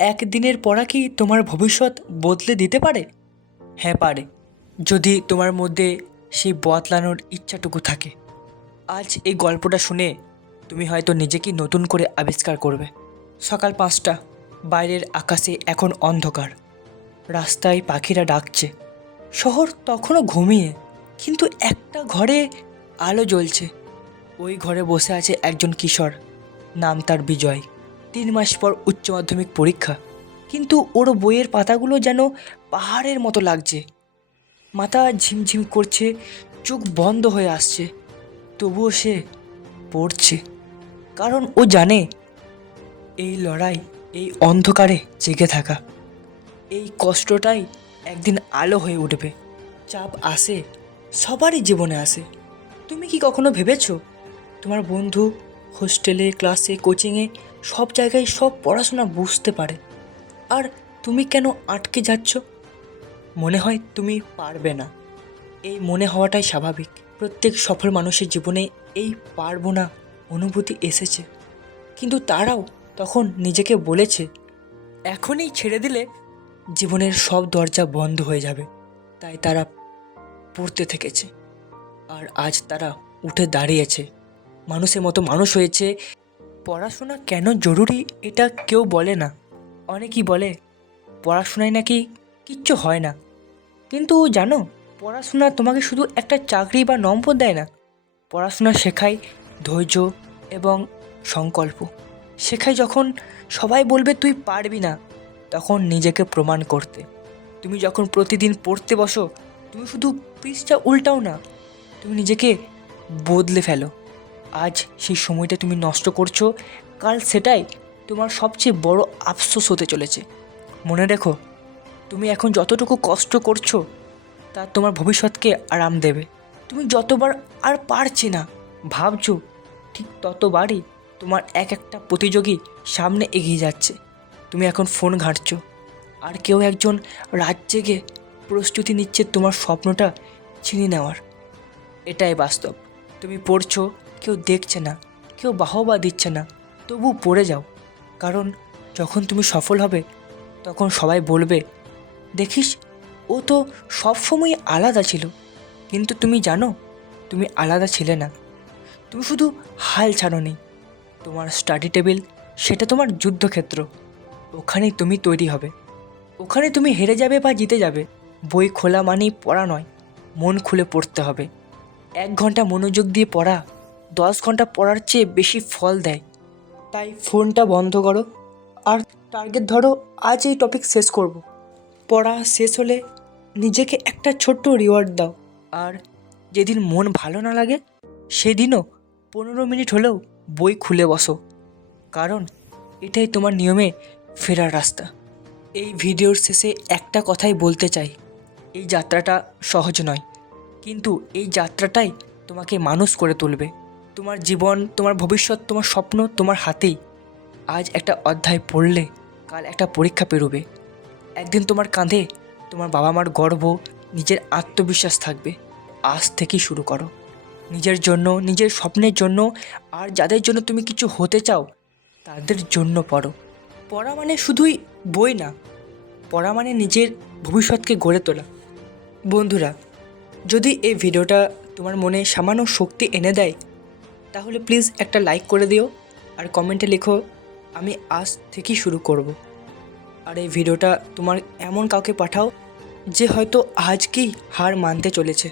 একদিনের পড়া কি তোমার ভবিষ্যৎ বদলে দিতে পারে? হ্যাঁ পারে, যদি তোমার মধ্যে সেই বদলানোর ইচ্ছাটুকু থাকে। আজ এই গল্পটা শুনে তুমি হয়তো নিজেকে নতুন করে আবিষ্কার করবে। সকাল 5টা, বাইরের আকাশে এখন অন্ধকার, রাস্তায় পাখিরা ডাকছে, শহর তখনও ঘুমিয়ে, কিন্তু একটা ঘরে আলো জ্বলছে। ওই ঘরে বসে আছে একজন কিশোর, নাম তার বিজয়। 3 মাস পর উচ্চ মাধ্যমিক পরীক্ষা, কিন্তু ওর বইয়ের পাতাগুলো যেন পাহাড়ের মতো লাগছে। মাথা ঝিমঝিম করছে, চোখ বন্ধ হয়ে আসছে, তবুও সে পড়ছে। কারণ ও জানে এই লড়াই, এই অন্ধকারে জেগে থাকা, এই কষ্টটাই একদিন আলো হয়ে উঠবে। চাপ আসে, সবারই জীবনে আসে। তুমি কি কখনো ভেবেছো তোমার বন্ধু হোস্টেলে, ক্লাসে, কোচিংয়ে, সব জায়গায় সব পড়াশোনা বুঝতে পারে, আর তুমি কেন আটকে যাচ্ছ? মনে হয় তুমি পারবে না। এই মনে হওয়াটাই স্বাভাবিক। প্রত্যেক সফল মানুষের জীবনে এই পারবো না অনুভূতি এসেছে, কিন্তু তারাও তখন নিজেকে বলেছে এখনই ছেড়ে দিলে জীবনের সব দরজা বন্ধ হয়ে যাবে। তাই তারা পড়তে থেকেছে, আর আজ তারা উঠে দাঁড়িয়েছে, মানুষের মতো মানুষ হয়েছে। পড়াশোনা কেন জরুরি এটা কেউ বলে না। অনেকেই বলে পড়াশোনায় নাকি কিচ্ছু হয় না, কিন্তু জানো, পড়াশোনা তোমাকে শুধু একটা চাকরি বা নম্বর দেয় না। পড়াশোনা শেখায় ধৈর্য এবং সংকল্প। শেখায় যখন সবাই বলবে তুই পারবি না, তখন নিজেকে প্রমাণ করতে। তুমি যখন প্রতিদিন পড়তে বসো, তুমি শুধু পৃষ্ঠা উল্টাও না, তুমি নিজেকে বদলে ফেলো। আজ সেই সময়টা তুমি নষ্ট করছো, কাল সেটাই তোমার সবচেয়ে বড় আফসোস হতে চলেছে। মনে রেখো, তুমি এখন যতটুকু কষ্ট করছো তা তোমার ভবিষ্যৎকে আরাম দেবে। তুমি যতবার আর পারছি না ভাবছো, ঠিক ততবারই তোমার এক একটা প্রতিযোগী সামনে এগিয়ে যাচ্ছে। তুমি এখন ফোন ঘাঁটছো, আর কেউ একজন রাত জেগে প্রস্তুতি নিচ্ছে তোমার স্বপ্নটা ছিনিয়ে নেওয়ার। এটাই বাস্তব। তুমি পড়ছো, কেউ দেখছে না, কেউ বাহবা দিচ্ছে না, তবু পড়ে যাও। কারণ যখন তুমি সফল হবে, তখন সবাই বলবে দেখিস, ও তো সবসময় আলাদা ছিল। কিন্তু তুমি জানো, তুমি আলাদা ছিলে না, তুমি শুধু হাল ছাড়োনি। তোমার স্টাডি টেবিল, সেটা তোমার যুদ্ধক্ষেত্র। ওখানেই তুমি তৈরি হবে, ওখানে তুমি হেরে যাবে বা জিতে যাবে। বই খোলা মানেই পড়া নয়, মন খুলে পড়তে হবে। 1 ঘন্টা মনোযোগ দিয়ে পড়া 10 ঘন্টা পড়ার চেয়ে বেশি ফল দেয়। তাই ফোনটা বন্ধ করো, আর টার্গেট ধরো, আজ এই টপিক শেষ করব। পড়া শেষ হলে নিজেকে একটা ছোট্ট রিওয়ার্ড দাও। আর যেদিন মন ভালো না লাগে, সেদিনও 15 মিনিট হলেও বই খুলে বসো। কারণ এটাই তোমার নিয়মে ফেরার রাস্তা। এই ভিডিওর শেষে একটা কথাই বলতে চাই, এই যাত্রাটা সহজ নয়, কিন্তু এই যাত্রাটাই তোমাকে মানুষ করে তুলবে। তোমার জীবন, তোমার ভবিষ্যৎ, তোমার স্বপ্ন তোমার হাতেই। আজ একটা অধ্যায় পড়লে কাল একটা পরীক্ষা পেরোবে। একদিন তোমার কাঁধে তোমার বাবা মার গর্ব, নিজের আত্মবিশ্বাস থাকবে। আজ থেকেই শুরু করো, নিজের জন্য, নিজের স্বপ্নের জন্য, আর যাদের জন্য তুমি কিছু হতে চাও তাদের জন্য পড়ো। পড়া মানে শুধুই বই না, পড়া মানে নিজের ভবিষ্যৎকে গড়ে তোলা। বন্ধুরা, যদি এই ভিডিওটা তোমার মনে সামান্য শক্তি এনে দেয়, তাহলে প্লিজ একটা লাইক করে দিও, আর কমেন্টে লেখো আমি আজ থেকেই শুরু করব। আর এই ভিডিওটা তোমার এমন কাউকে পাঠাও যে হয়তো আজকেই হার মানতে চলেছে।